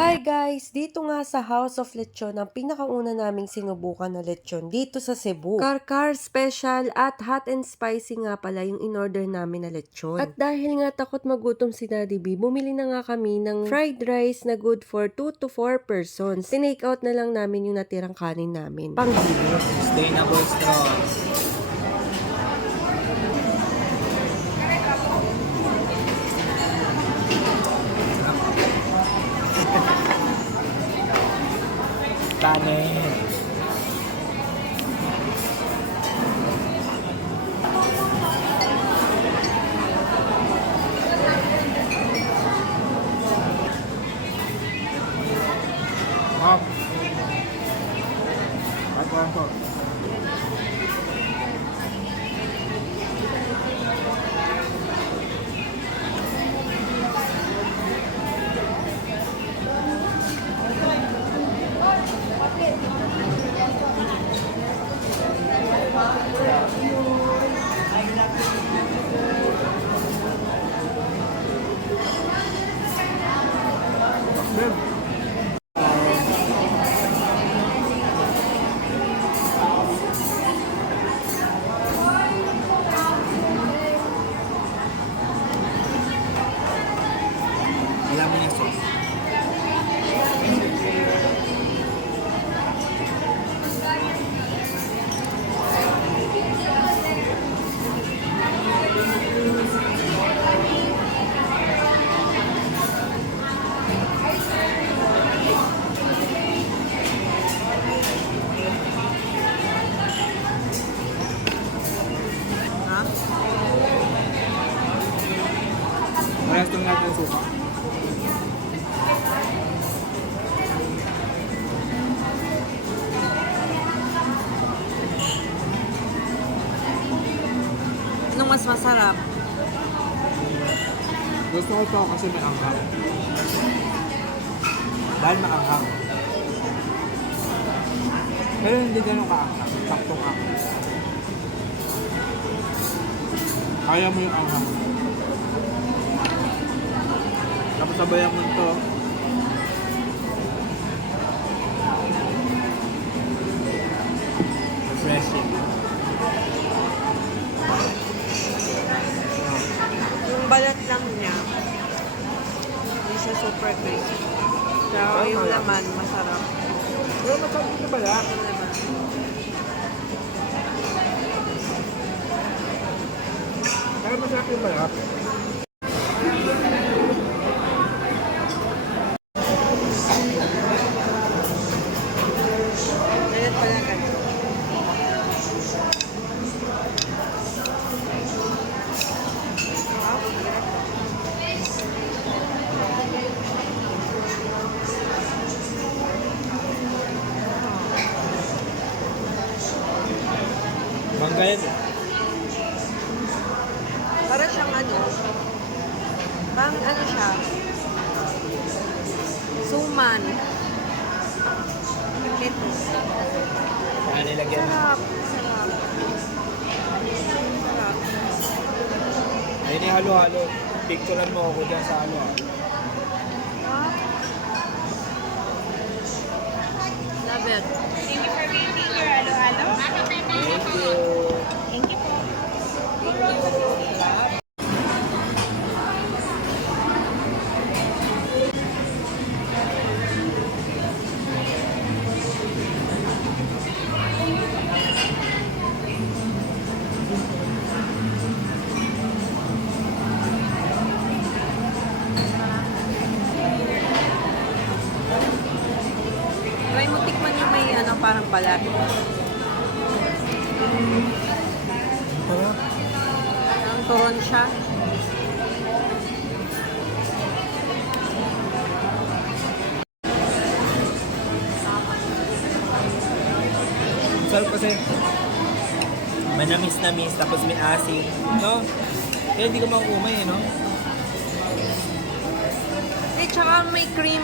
Hi guys! Dito nga sa House of Lechon ang pinakauna naming sinubukan na lechon dito sa Cebu. Karkar special at hot and spicy nga pala yung in-order namin na lechon. At dahil nga takot magutom si Daddy B, bumili na nga kami ng fried rice na good for 2 to 4 persons. Tinake out na lang namin yung natirang kanin namin. Panghilis. Sustainable straws. Kanin. Mom. Ako. Alam mo yung sauce. Parehas lang natin yung suka. Anong mas masarap? Gusto ko ito kasi may anghang. Dahil maanghang. Pero hindi ganun kaanghang. Saktong anghang. Kaya mo yung anghang. Tapos sabayan mo ito. Refreshing. Yung balat lang niya, hindi siya super crisp. Pero yung laman, masarap. Pero masarap ito pala. Yung laman. Pero masarap yung pala. Ganyan pala ganyan. Wow, hirap. Mangga yan. Para siyang parang siya, suman. Ito. Kaya nilagyan. Sarap, sarap. Sarap. Ayun yung halo-halo. Picturean mo ako dyan sa halo-halo. Love it. Thank you for waiting your alo-alo. Thank you. Thank you po. Try mo tikman yung may parang balat. Ang turon siya. Sarap kasi manamis-namis tapos may asin. No? Kaya hindi ko makukumay no? Eh, tsaka may cream.